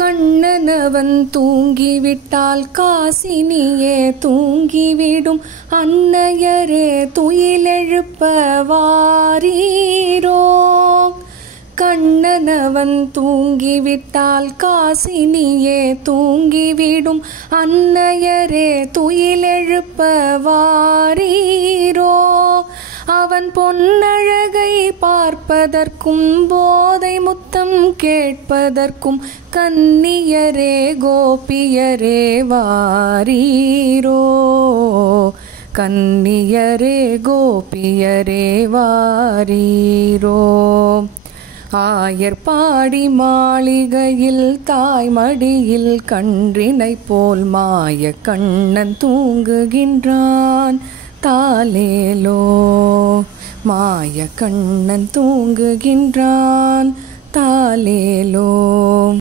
கண்ணனவன் தூங்கிவிட்டால் காசினியே தூங்கிவிடும். அன்னையரே துயிலெழுப்ப வாரீரோ. கண்ணனவன் தூங்கிவிட்டால் காசினியே தூங்கிவிடும். அன்னையரே துயிலெழுப்ப வாரீரோ. அவன் பொன்னழகை பார்ப்பதற்கும் போதை முத்தம் கேட்பதற்கும் கன்னியரே கோபியரே வாரீரோ. கன்னியரே கோபியரே வாரீரோ. ஆயர்பாடி மாளிகையில் தாய்மடியில் கன்றினை போல் மாய கண்ணன் தூங்குகின்றான். தாலேலோ. மாய கண்ணன் தூங்குகின்றான். தாலேலோ.